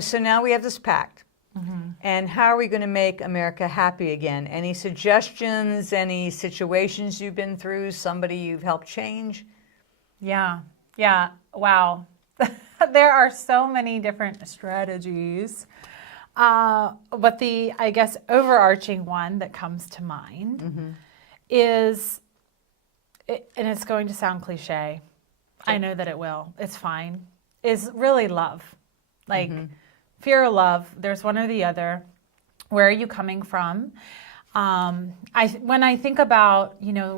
So now we have this pact. And how are we going to make America happy again? Any suggestions, any situations you've been through, somebody you've helped change? Yeah. Wow. There are so many different strategies. But the, I guess, overarching one that comes to mind is, and it's going to sound cliche. I know that it will. It's fine. Is really love. Like, fear or love, there's one or the other. Where are you coming from? When I think about,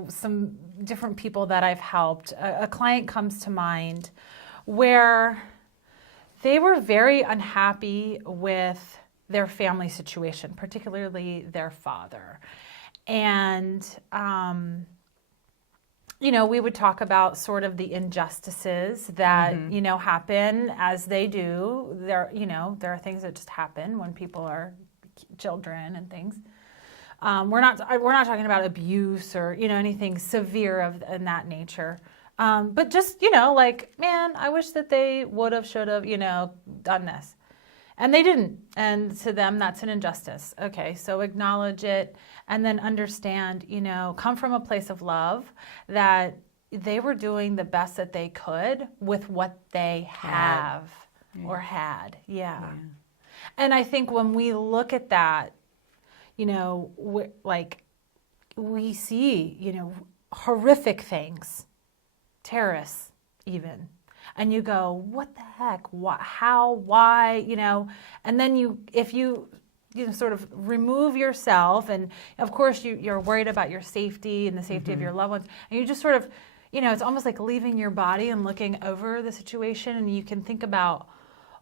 some different people that I've helped, a client comes to mind where they were very unhappy with their family situation, particularly their father. And, we would talk about sort of the injustices that, happen as they do. There are things that just happen when people are children and things. We're not talking about abuse or, anything severe in that nature. But just, man, I wish that they would have, should have, done this. And they didn't. And to them, that's an injustice. Okay, so acknowledge it and then understand, come from a place of love that they were doing the best that they could with what they have or had. Yeah. And I think when we look at that, we see, horrific things, terrorists even. And you go, what the heck? How? Why? And then if you sort of remove yourself, and of course you're worried about your safety and the safety of your loved ones, and you just sort of, it's almost like leaving your body and looking over the situation, and you can think about,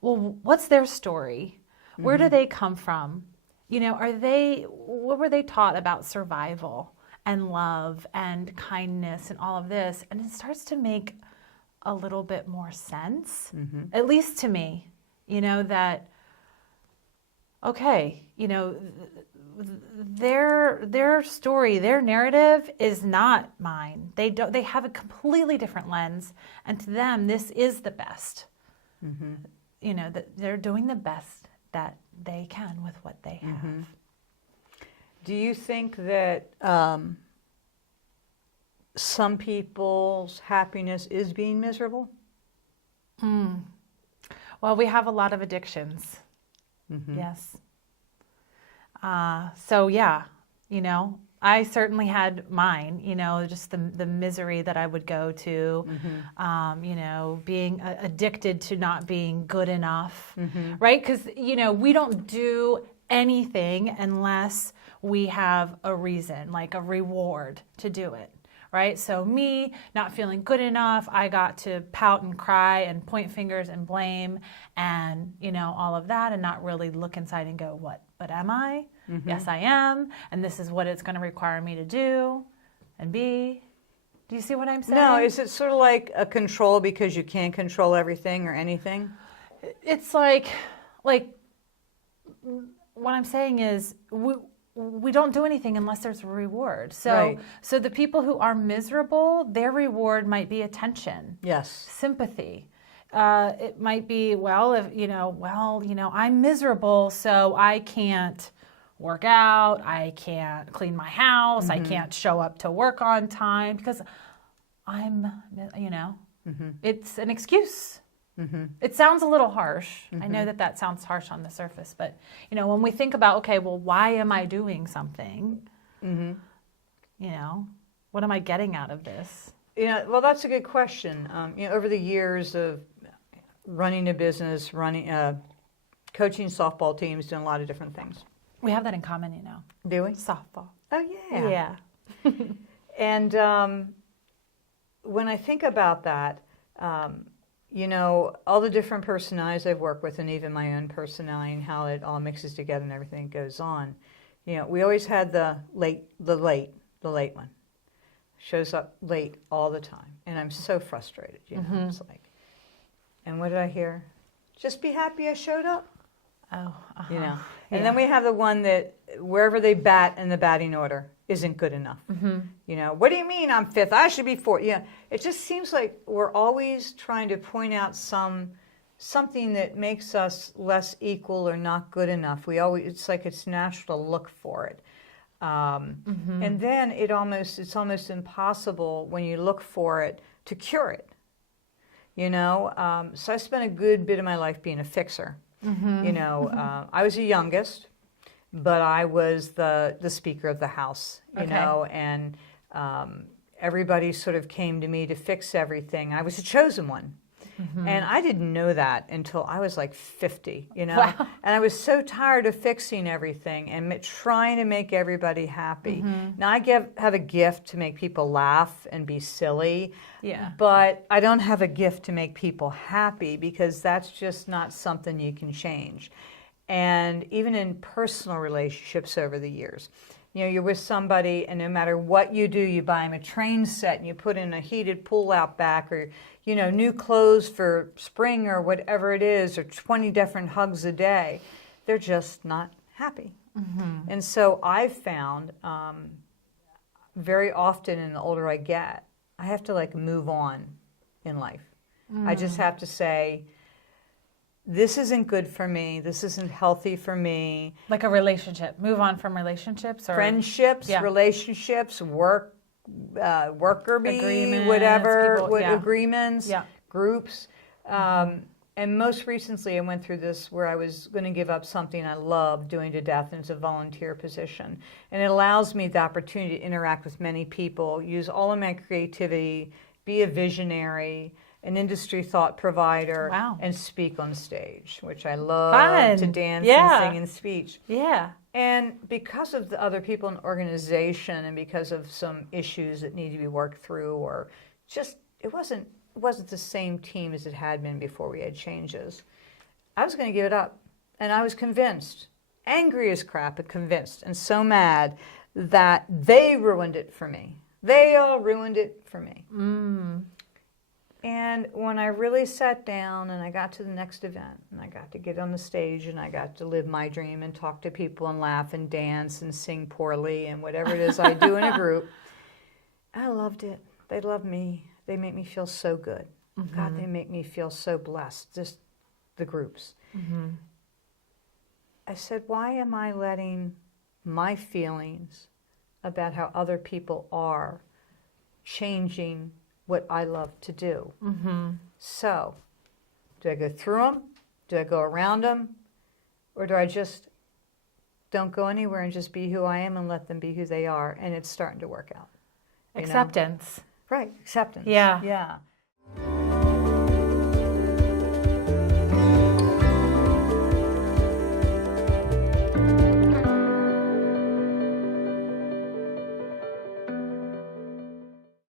well, what's their story? Where do they come from? What were they taught about survival and love and kindness and all of this? And it starts to make a little bit more sense, at least to me, that, okay, their story, their narrative is not mine. They have a completely different lens, and to them, this is the best. That they're doing the best that they can with what they have. Do you think that some people's happiness is being miserable? Well, we have a lot of addictions. Yes. So yeah, I certainly had mine, just the misery that I would go to, being addicted to not being good enough, right? Because, we don't do anything unless we have a reason, like a reward to do it. Right? So me not feeling good enough, I got to pout and cry and point fingers and blame and, all of that, and not really look inside and go, but am I? Yes, I am. And this is what it's going to require me to do and be. Do you see what I'm saying? No, is it sort of like a control because you can't control everything or anything? It's like what I'm saying is we don't do anything unless there's a reward. So the people who are miserable, their reward might be attention. Yes. Sympathy. It might be, I'm miserable, so I can't work out, I can't clean my house, I can't show up to work on time because I'm, it's an excuse. It sounds a little harsh. I know that sounds harsh on the surface, but when we think about, okay, well, why am I doing something? What am I getting out of this? Yeah, well, that's a good question. Over the years of running a business, coaching softball teams, doing a lot of different things. We have that in common, Do we? Softball. Oh yeah. Yeah. And when I think about that. All the different personalities I've worked with, and even my own personality, and how it all mixes together and everything goes on. We always had the late one. Shows up late all the time, and I'm so frustrated. It's like, and what did I hear? Just be happy I showed up. Oh, And then we have the one that wherever they bat in the batting order isn't good enough. What do you mean I'm fifth? I should be fourth. It just seems like we're always trying to point out some something that makes us less equal or not good enough, it's like it's natural to look for it. And then it's almost impossible when you look for it to cure it. So I spent a good bit of my life being a fixer. I was the youngest, but I was the Speaker of the House, and everybody sort of came to me to fix everything. I was the chosen one. And I didn't know that until I was like 50, Wow. And I was so tired of fixing everything and trying to make everybody happy. Now I have a gift to make people laugh and be silly, but I don't have a gift to make people happy, because that's just not something you can change. And even in personal relationships over the years, you're with somebody, and no matter what you do, you buy them a train set and you put in a heated pool out back, or new clothes for spring or whatever it is, or 20 different hugs a day. They're just not happy. And so I've found very often, and the older I get, I have to move on in life. I just have to say, this isn't good for me. This isn't healthy for me. Like a relationship. Move on from relationships, or friendships, relationships, worker bee, agreements, whatever, people, agreements, groups. And most recently, I went through this where I was going to give up something I love doing to death, and it's a volunteer position. And it allows me the opportunity to interact with many people, use all of my creativity, be a visionary, an industry thought provider, and speak on stage, which I love to dance and sing and speech. And because of the other people in the organization, and because of some issues that need to be worked through, or just it wasn't the same team as it had been before we had changes, I was going to give it up. And I was convinced, angry as crap, but convinced, and so mad that they ruined it for me. They all ruined it for me. And when I really sat down and I got to the next event, and I got to get on the stage, and I got to live my dream and talk to people and laugh and dance and sing poorly and whatever it is I do in a group, I loved it. They love me. They make me feel so good. God, they make me feel so blessed, just the groups. I said, why am I letting my feelings about how other people are changing what I love to do? So, do I go through them? Do I go around them? Or do I just don't go anywhere and just be who I am and let them be who they are? And it's starting to work out. Acceptance. Right, acceptance. Yeah. Yeah.